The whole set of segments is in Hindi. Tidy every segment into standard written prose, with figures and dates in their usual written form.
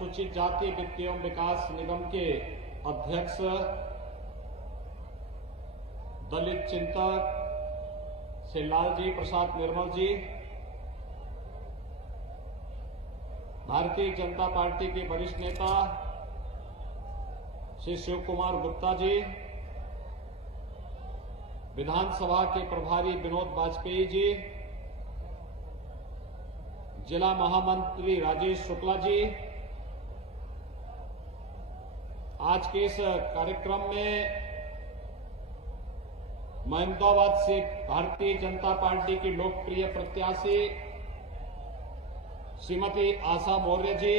अनुसूचित जाति वित्त एवं विकास निगम के अध्यक्ष, दलित चिंतक श्री लालजी प्रसाद निर्मल जी, भारतीय जनता पार्टी के वरिष्ठ नेता श्री शिव कुमार गुप्ता जी, विधानसभा के प्रभारी विनोद वाजपेयी जी, जिला महामंत्री राजेश शुक्ला जी, आज के इस कार्यक्रम में महमदाबाद से भारतीय जनता पार्टी की लोकप्रिय प्रत्याशी श्रीमती आशा मौर्य जी,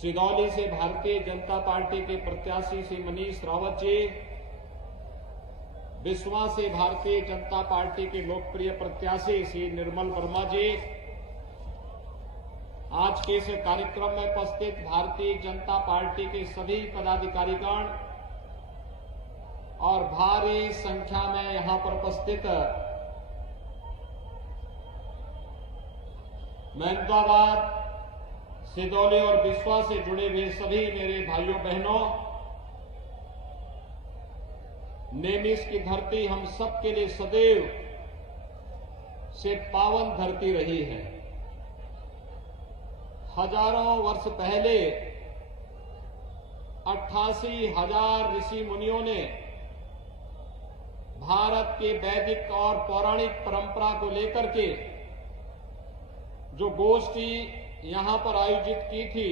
सिदौली से भारतीय जनता पार्टी के प्रत्याशी श्री मनीष रावत जी, बिस्वा से भारतीय जनता पार्टी के लोकप्रिय प्रत्याशी श्री निर्मल वर्मा जी, आज के इस कार्यक्रम में उपस्थित भारतीय जनता पार्टी के सभी पदाधिकारीगण और भारी संख्या में यहां पर उपस्थित महमदाबाद, सिदौली और बिस्वा से जुड़े हुए सभी मेरे भाइयों बहनों, नेमिस की धरती हम सबके लिए सदैव से पावन धरती रही है। हजारों वर्ष पहले 88,000 ऋषि मुनियों ने भारत के वैदिक और पौराणिक परंपरा को लेकर के जो गोष्ठी यहां पर आयोजित की थी,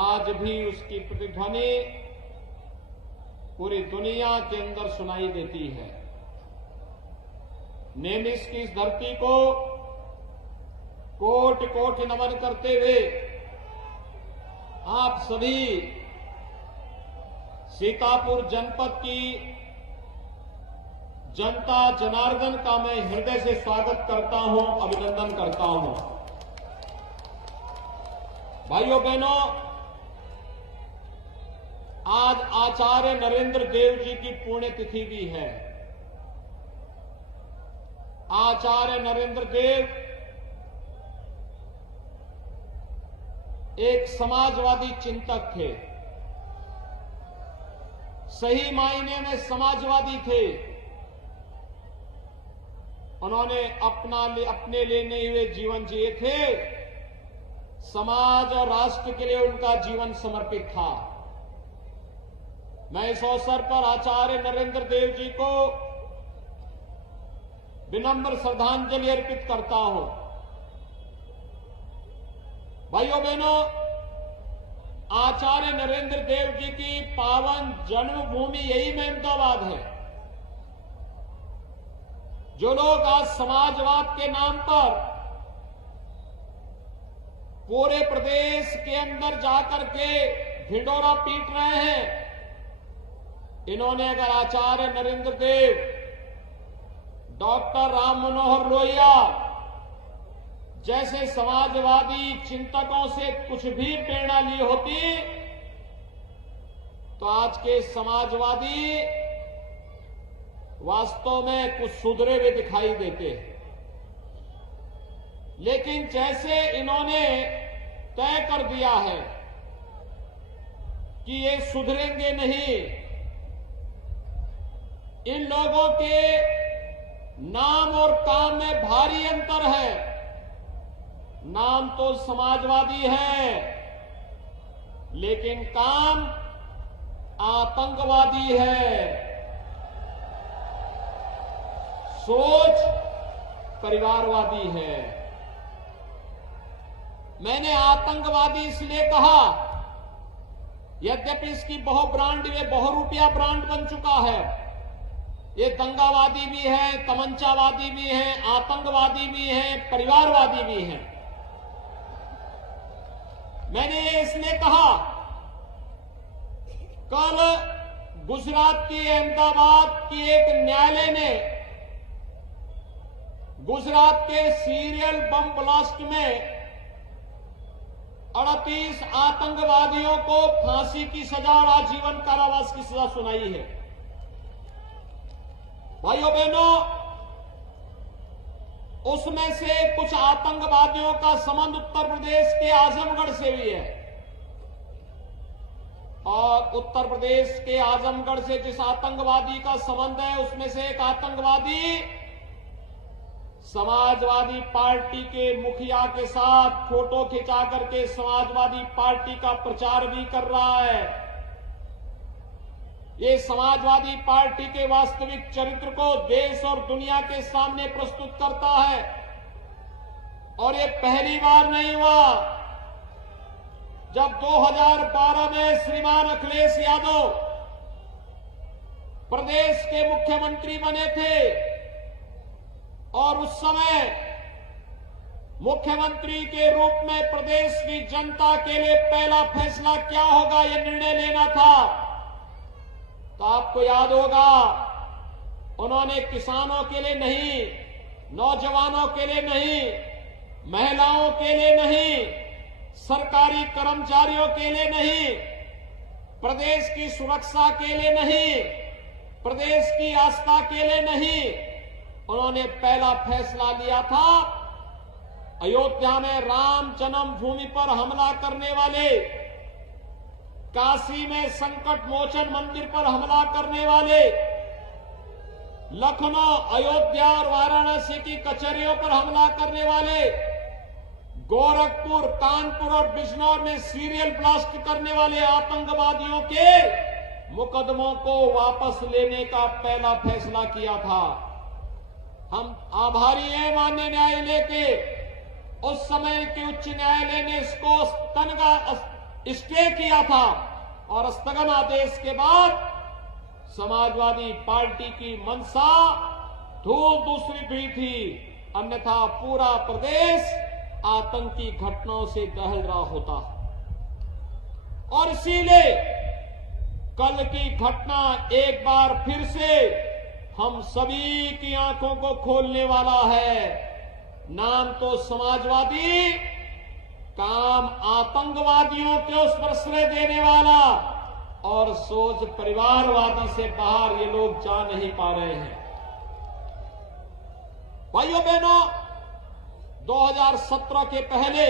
आज भी उसकी प्रतिध्वनि पूरी दुनिया के अंदर सुनाई देती है। नेमिस की इस धरती को कोटि कोटि नमन करते हुए आप सभी सीतापुर जनपद की जनता जनार्दन का मैं हृदय से स्वागत करता हूं, अभिनंदन करता हूं। भाइयों बहनों, आज आचार्य नरेंद्र देव जी की पुण्यतिथि भी है। आचार्य नरेंद्र देव एक समाजवादी चिंतक थे, सही मायने में समाजवादी थे। उन्होंने अपने लिए नहीं हुए जीवन जिए थे, समाज और राष्ट्र के लिए उनका जीवन समर्पित था। मैं इस अवसर पर आचार्य नरेंद्र देव जी को विनम्र श्रद्धांजलि अर्पित करता हूं। भाइयों बहनों, आचार्य नरेंद्र देव जी की पावन जन्मभूमि यही महमदाबाद है। जो लोग आज समाजवाद के नाम पर पूरे प्रदेश के अंदर जाकर के ढिंढोरा पीट रहे हैं, इन्होंने अगर आचार्य नरेंद्र देव, डॉक्टर राम मनोहर लोहिया जैसे समाजवादी चिंतकों से कुछ भी प्रेरणा ली होती तो आज के समाजवादी वास्तव में कुछ सुधरे हुए दिखाई देते हैं। लेकिन जैसे इन्होंने तय कर दिया है कि ये सुधरेंगे नहीं, इन लोगों के नाम और काम में भारी अंतर है। नाम तो समाजवादी है, लेकिन काम आतंकवादी है। सोच परिवारवादी है। मैंने आतंकवादी इसलिए कहा, यद्यपि इसकी बहुरूपिया ब्रांड बन चुका है। ये दंगावादी भी है, तमंचावादी भी है, आतंकवादी भी है, परिवारवादी भी है। मैंने ये इसलिए कहा, कल गुजरात की अहमदाबाद की एक न्यायालय ने गुजरात के सीरियल बम ब्लास्ट में 38 आतंकवादियों को फांसी की सजा और आजीवन कारावास की सजा सुनाई है। भाइयों बहनों, उसमें से कुछ आतंकवादियों का संबंध उत्तर प्रदेश के आजमगढ़ से भी है। और उत्तर प्रदेश के आजमगढ़ से जिस आतंकवादी का संबंध है, उसमें से एक आतंकवादी समाजवादी पार्टी के मुखिया के साथ फोटो खिंचा करके समाजवादी पार्टी का प्रचार भी कर रहा है। ये समाजवादी पार्टी के वास्तविक चरित्र को देश और दुनिया के सामने प्रस्तुत करता है। और ये पहली बार नहीं हुआ। जब 2012 में श्रीमान अखिलेश यादव प्रदेश के मुख्यमंत्री बने थे और उस समय मुख्यमंत्री के रूप में प्रदेश की जनता के लिए पहला फैसला क्या होगा, यह निर्णय लेना था। तो आपको याद होगा, उन्होंने किसानों के लिए नहीं, नौजवानों के लिए नहीं, महिलाओं के लिए नहीं, सरकारी कर्मचारियों के लिए नहीं, प्रदेश की सुरक्षा के लिए नहीं, प्रदेश की आस्था के लिए नहीं, उन्होंने पहला फैसला लिया था अयोध्या में राम जन्मभूमि पर हमला करने वाले, काशी में संकट मोचन मंदिर पर हमला करने वाले, लखनऊ, अयोध्या और वाराणसी की कचहरियों पर हमला करने वाले, गोरखपुर, कानपुर और बिजनौर में सीरियल ब्लास्ट करने वाले आतंकवादियों के मुकदमों को वापस लेने का पहला फैसला किया था। हम आभारी हैं माननीय न्यायालय के। उस समय के उच्च न्यायालय ने इसको स्टे किया था और स्थगन आदेश के बाद समाजवादी पार्टी की मंशा धूल दूसरी हुई थी, अन्यथा पूरा प्रदेश आतंकी घटनाओं से दहल रहा होता। और इसीलिए कल की घटना एक बार फिर से हम सभी की आंखों को खोलने वाला है। नाम तो समाजवादी, काम आतंकवादियों के उस प्रश्रय देने वाला, और सोच परिवारवादी से बाहर ये लोग जा नहीं पा रहे हैं। भाइयों बहनों, 2017 के पहले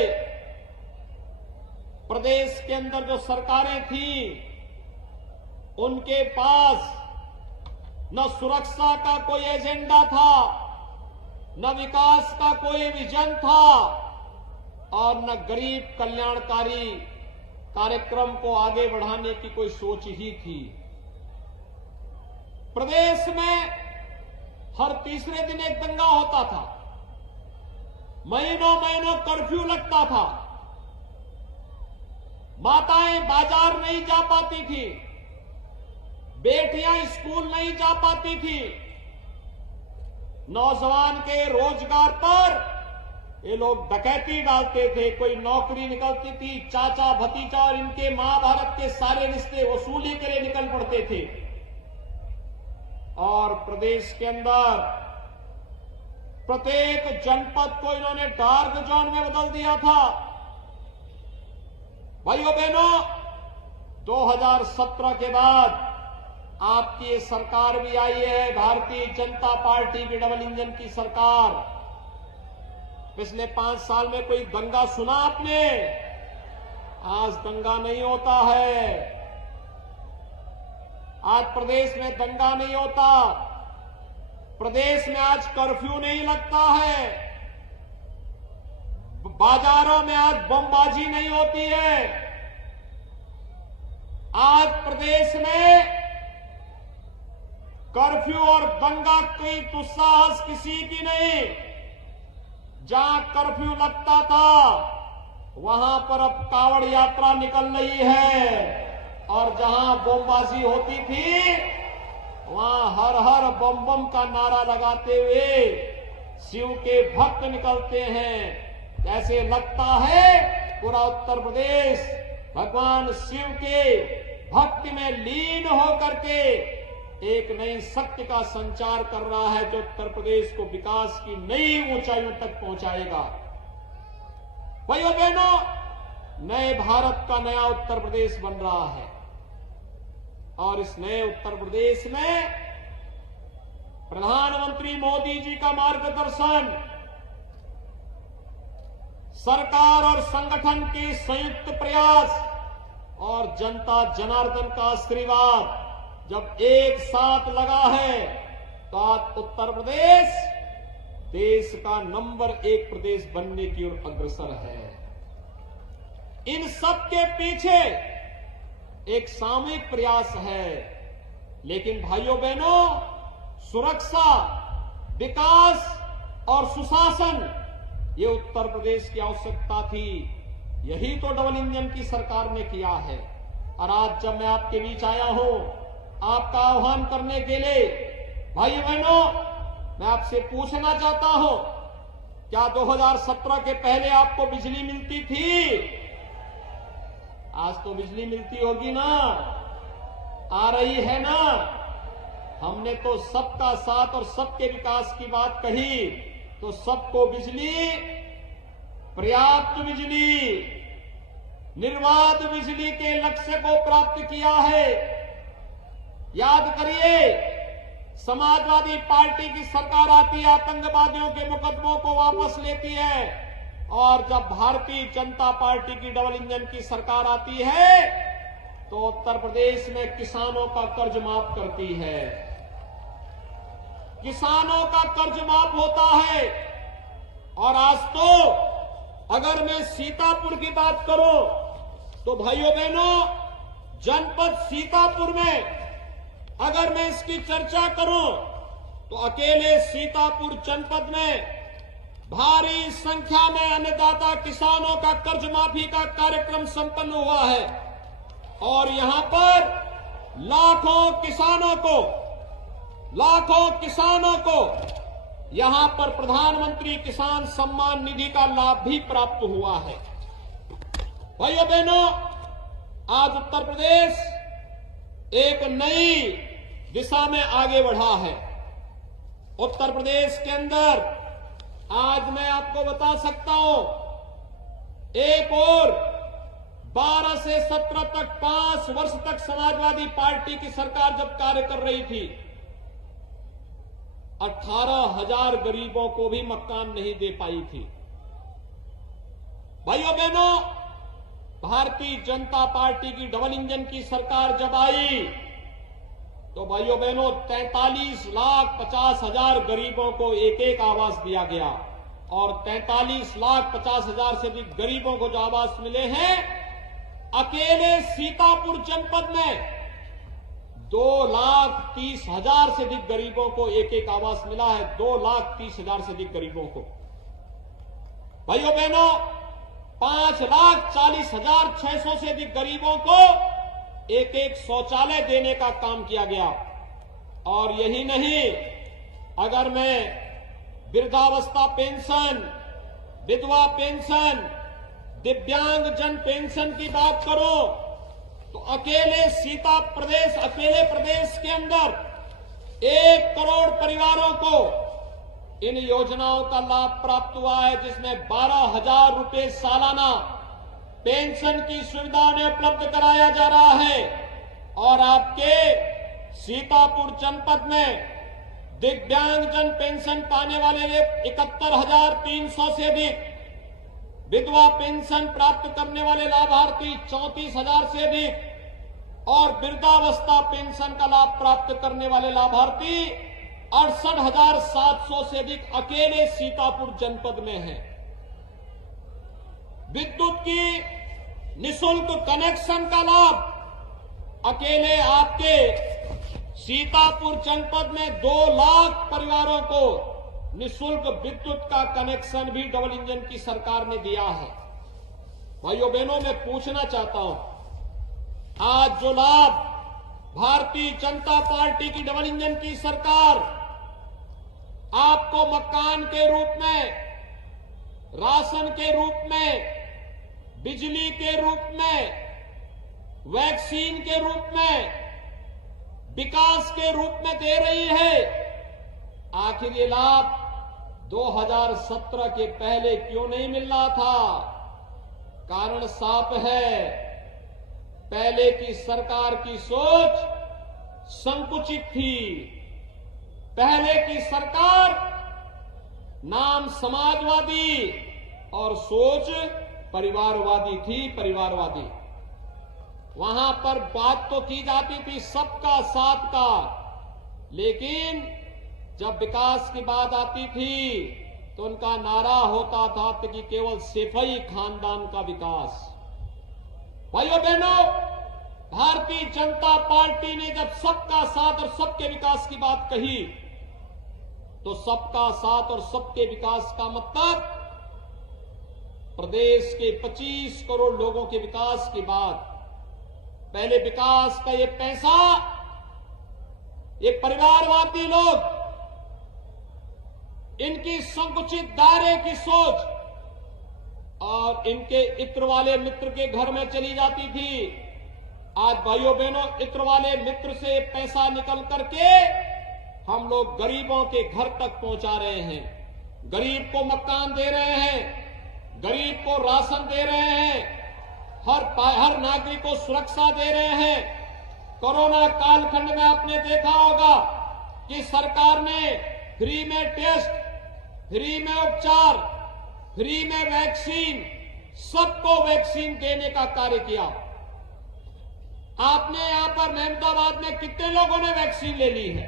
प्रदेश के अंदर जो सरकारें थी, उनके पास न सुरक्षा का कोई एजेंडा था, न विकास का कोई विजन था, और न गरीब कल्याणकारी कार्यक्रम को आगे बढ़ाने की कोई सोच ही थी। प्रदेश में हर तीसरे दिन एक दंगा होता था, महीनों महीनों कर्फ्यू लगता था, माताएं बाजार नहीं जा पाती थी, बेटियां स्कूल नहीं जा पाती थी, नौजवान के रोजगार पर ये लोग डकैती डालते थे, कोई नौकरी निकलती थी, चाचा भतीजा और इनके महाभारत के सारे रिश्ते वसूली के लिए निकल पड़ते थे। और प्रदेश के अंदर प्रत्येक जनपद को इन्होंने डार्क जोन में बदल दिया था। भाइयों बहनों, 2017 के बाद आपकी ये सरकार भी आई है, भारतीय जनता पार्टी की डबल इंजन की सरकार। पिछले 5 साल में कोई दंगा सुना आपने? आज दंगा नहीं होता है। आज प्रदेश में दंगा नहीं होता, प्रदेश में आज कर्फ्यू नहीं लगता है, बाजारों में आज बमबाजी नहीं होती है। आज प्रदेश में कर्फ्यू और दंगा की दुस्साहस किसी की नहीं। जहां कर्फ्यू लगता था वहां पर अब कावड़ यात्रा निकल रही है, और जहां बमबाजी होती थी वहां हर हर बम बम का नारा लगाते हुए शिव के भक्त निकलते हैं। जैसे लगता है पूरा उत्तर प्रदेश भगवान शिव के भक्ति में लीन होकर के एक नई सत्य का संचार कर रहा है, जो उत्तर प्रदेश को विकास की नई ऊंचाइयों तक पहुंचाएगा। भाइयों बहनों, नए भारत का नया उत्तर प्रदेश बन रहा है, और इस नए उत्तर प्रदेश में प्रधानमंत्री मोदी जी का मार्गदर्शन, सरकार और संगठन के संयुक्त प्रयास और जनता जनार्दन का आशीर्वाद जब एक साथ लगा है तो आज उत्तर प्रदेश देश का नंबर 1 प्रदेश बनने की ओर अग्रसर है। इन सब के पीछे एक सामूहिक प्रयास है, लेकिन भाइयों बहनों, सुरक्षा, विकास और सुशासन ये उत्तर प्रदेश की आवश्यकता थी। यही तो डबल इंजन की सरकार ने किया है। और आज जब मैं आपके बीच आया हूं आपका आह्वान करने के लिए, भाइयों बहनों, मैं आपसे पूछना चाहता हूं, क्या 2017 के पहले आपको बिजली मिलती थी? आज तो बिजली मिलती होगी ना, आ रही है ना। हमने तो सबका साथ और सबके विकास की बात कही, तो सबको बिजली, पर्याप्त बिजली, निर्बाध बिजली के लक्ष्य को प्राप्त किया है। याद करिए, समाजवादी पार्टी की सरकार आती है, आतंकवादियों के मुकदमों को वापस लेती है, और जब भारतीय जनता पार्टी की डबल इंजन की सरकार आती है तो उत्तर प्रदेश में किसानों का कर्ज माफ करती है। किसानों का कर्ज माफ होता है। और आज तो अगर मैं सीतापुर की बात करूं तो भाइयों बहनों, जनपद सीतापुर में अगर मैं इसकी चर्चा करूं तो अकेले सीतापुर जनपद में भारी संख्या में अन्नदाता किसानों का कर्ज माफी का कार्यक्रम संपन्न हुआ है। और यहां पर लाखों किसानों को यहां पर प्रधानमंत्री किसान सम्मान निधि का लाभ भी प्राप्त हुआ है। भाइयों बहनों, आज उत्तर प्रदेश एक नई दिशा में आगे बढ़ा है। उत्तर प्रदेश के अंदर आज मैं आपको बता सकता हूं, एक और 12 से 17 तक 5 वर्ष तक समाजवादी पार्टी की सरकार जब कार्य कर रही थी, 18,000 गरीबों को भी मकान नहीं दे पाई थी। भाइयों बहनों, भारतीय जनता पार्टी की डबल इंजन की सरकार जब आई तो भाइयों बहनों 43,50,000 गरीबों को एक एक आवास दिया गया। और 43,50,000 से अधिक गरीबों को जो आवास मिले हैं, अकेले सीतापुर जनपद में 2,30,000 से अधिक गरीबों को एक एक आवास मिला है। 2,30,000 से अधिक गरीबों को। भाइयों बहनों, 5,40,600 से अधिक गरीबों को एक एक शौचालय देने का काम किया गया। और यही नहीं, अगर मैं वृद्धावस्था पेंशन, विधवा पेंशन, दिव्यांग जन पेंशन की बात करो तो अकेले प्रदेश के अंदर 1 करोड़ परिवारों को इन योजनाओं का लाभ प्राप्त हुआ है, जिसमें 12,000 रुपए सालाना पेंशन की सुविधा उन्हें उपलब्ध कराया जा रहा है। और आपके सीतापुर जनपद में दिव्यांग जन पेंशन पाने वाले 71,300 से अधिक, विधवा पेंशन प्राप्त करने वाले लाभार्थी 34,000 से अधिक, और वृद्धावस्था पेंशन का लाभ प्राप्त करने वाले लाभार्थी 68,700 से अधिक अकेले सीतापुर जनपद में हैं। विद्युत की निःशुल्क कनेक्शन का लाभ अकेले आपके सीतापुर जनपद में 2 लाख परिवारों को निःशुल्क विद्युत का कनेक्शन भी डबल इंजन की सरकार ने दिया है। भाइयों बहनों, मैं पूछना चाहता हूं, आज जो लाभ भारतीय जनता पार्टी की डबल इंजन की सरकार आपको मकान के रूप में, राशन के रूप में, बिजली के रूप में, वैक्सीन के रूप में, विकास के रूप में दे रही है, आखिर ये लाभ 2017 के पहले क्यों नहीं मिल रहा था? कारण साफ है, पहले की सरकार की सोच संकुचित थी। पहले की सरकार नाम समाजवादी, और सोच परिवारवादी थी, परिवारवादी। वहां पर बात तो की जाती थी सबका साथ का, लेकिन जब विकास की बात आती थी तो उनका नारा होता था कि केवल सिफाई खानदान का विकास। भाइयों बहनों, भारतीय जनता पार्टी ने जब सबका साथ और सबके विकास की बात कही तो सबका साथ और सबके विकास का मतलब प्रदेश के 25 करोड़ लोगों के विकास की बात। पहले विकास का ये पैसा ये परिवारवादी लोग, इनकी संकुचित दायरे की सोच और इनके इत्र वाले मित्र के घर में चली जाती थी। आज भाइयों बहनों, इत्र वाले मित्र से पैसा निकल करके हम लोग गरीबों के घर तक पहुंचा रहे हैं। गरीब को मकान दे रहे हैं, गरीब को राशन दे रहे हैं, हर नागरिक को सुरक्षा दे रहे हैं। कोरोना कालखंड में आपने देखा होगा कि सरकार ने फ्री में टेस्ट, फ्री में उपचार, फ्री में वैक्सीन, सबको वैक्सीन देने का कार्य किया। आपने यहां पर महमूदाबाद में कितने लोगों ने वैक्सीन ले ली है?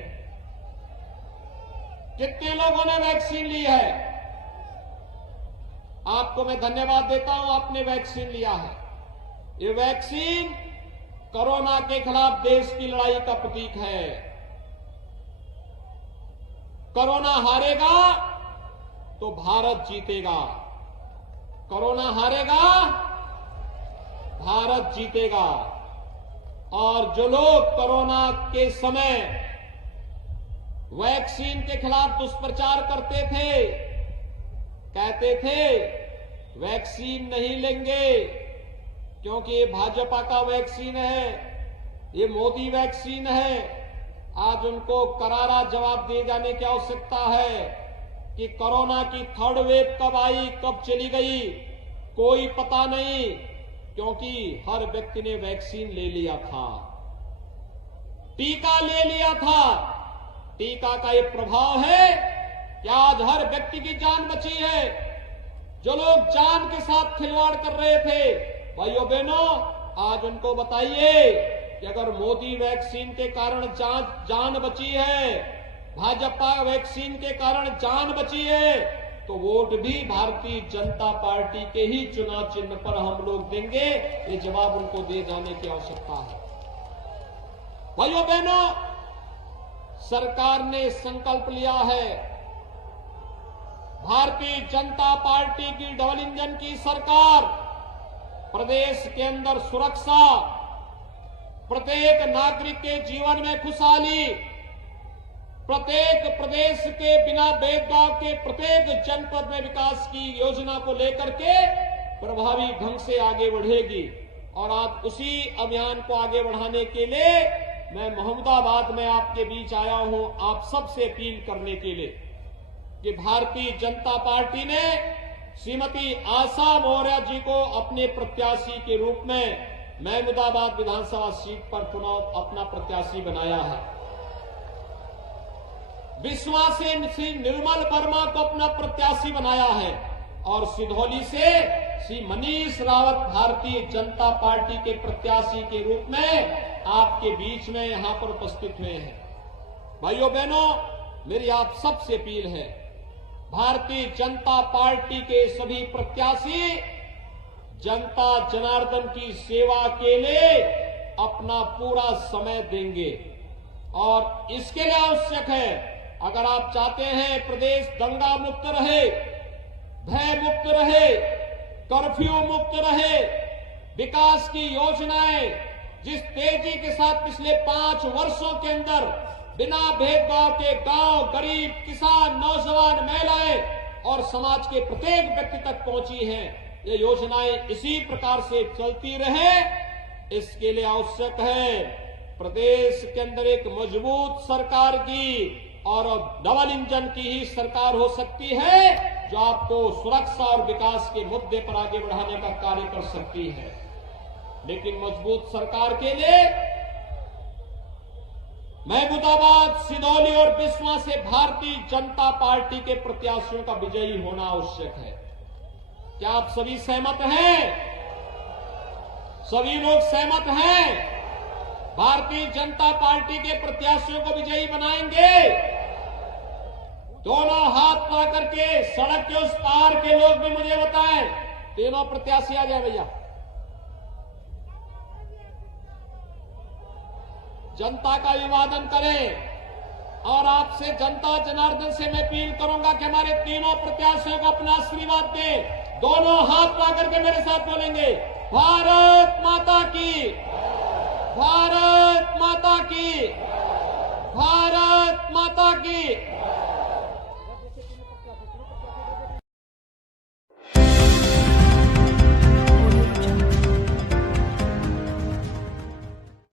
कितने लोगों ने वैक्सीन ली है? आपको मैं धन्यवाद देता हूं, आपने वैक्सीन लिया है। ये वैक्सीन कोरोना के खिलाफ देश की लड़ाई का प्रतीक है। कोरोना हारेगा तो भारत जीतेगा। कोरोना हारेगा, भारत जीतेगा। और जो लोग कोरोना के समय वैक्सीन के खिलाफ दुष्प्रचार करते थे, कहते थे वैक्सीन नहीं लेंगे क्योंकि ये भाजपा का वैक्सीन है, ये मोदी वैक्सीन है, आज उनको करारा जवाब दिए जाने की आवश्यकता है कि कोरोना की थर्ड वेव कब आई, कब चली गई, कोई पता नहीं, क्योंकि हर व्यक्ति ने वैक्सीन ले लिया था, टीका ले लिया था। टीका का ये प्रभाव है कि आज हर व्यक्ति की जान बची है। जो लोग जान के साथ खिलवाड़ कर रहे थे, भाइयों बहनों, आज उनको बताइए कि अगर मोदी वैक्सीन के कारण जान बची है, भाजपा वैक्सीन के कारण जान बची है, तो वोट भी भारतीय जनता पार्टी के ही चुनाव चिन्ह पर हम लोग देंगे। ये जवाब उनको दे जाने की आवश्यकता है। भाइयों बहनों, सरकार ने संकल्प लिया है, भारतीय जनता पार्टी की डबल इंजन की सरकार प्रदेश के अंदर सुरक्षा, प्रत्येक नागरिक के जीवन में खुशहाली, प्रत्येक प्रदेश के बिना भेदभाव के प्रत्येक जनपद में विकास की योजना को लेकर के प्रभावी ढंग से आगे बढ़ेगी। और आज उसी अभियान को आगे बढ़ाने के लिए मैं महमूदाबाद में आपके बीच आया हूं, आप सबसे अपील करने के लिए कि भारतीय जनता पार्टी ने श्रीमती आशा मौर्य जी को अपने प्रत्याशी के रूप में महमूदाबाद विधानसभा सीट पर चुनाव अपना प्रत्याशी बनाया है। बिस्वा से श्री निर्मल वर्मा को अपना प्रत्याशी बनाया है और सिधौली से श्री मनीष रावत भारतीय जनता पार्टी के प्रत्याशी के रूप में आपके बीच में यहां पर उपस्थित हुए हैं। भाइयों बहनों, मेरी आप सबसे अपील है, भारतीय जनता पार्टी के सभी प्रत्याशी जनता जनार्दन की सेवा के लिए अपना पूरा समय देंगे। और इसके लिए आवश्यक है, अगर आप चाहते हैं प्रदेश दंगा मुक्त रहे, भय मुक्त रहे, कर्फ्यू मुक्त रहे, विकास की योजनाएं जिस तेजी के साथ पिछले 5 वर्षों के अंदर बिना भेदभाव के गांव, गरीब, किसान, नौजवान, महिलाएं और समाज के प्रत्येक व्यक्ति तक पहुंची हैं, ये योजनाएं इसी प्रकार से चलती रहे। इसके लिए आवश्यक है प्रदेश के अंदर एक मजबूत सरकार की और डबल इंजन की ही सरकार हो सकती है, जो आपको सुरक्षा और विकास के मुद्दे पर आगे बढ़ाने का कार्य कर सकती है। लेकिन मजबूत सरकार के लिए महमूदाबाद, सिधौली और बिस्वा से भारतीय जनता पार्टी के प्रत्याशियों का विजयी होना आवश्यक है। क्या आप सभी सहमत हैं? सभी लोग सहमत हैं? भारतीय जनता पार्टी के प्रत्याशियों को विजयी बनाएंगे। दोनों हाथ ला करके सड़क के उस पार के लोग भी मुझे बताएं। तीनों प्रत्याशी आ जाए भैया। जनता का अभिवादन करें और आपसे जनता जनार्दन से मैं अपील करूंगा कि हमारे तीनों प्रत्याशियों को अपना आशीर्वाद दें। दोनों हाथ ला करके मेरे साथ बोलेंगे, भारत माता की, भारत माता की, भारत माता की।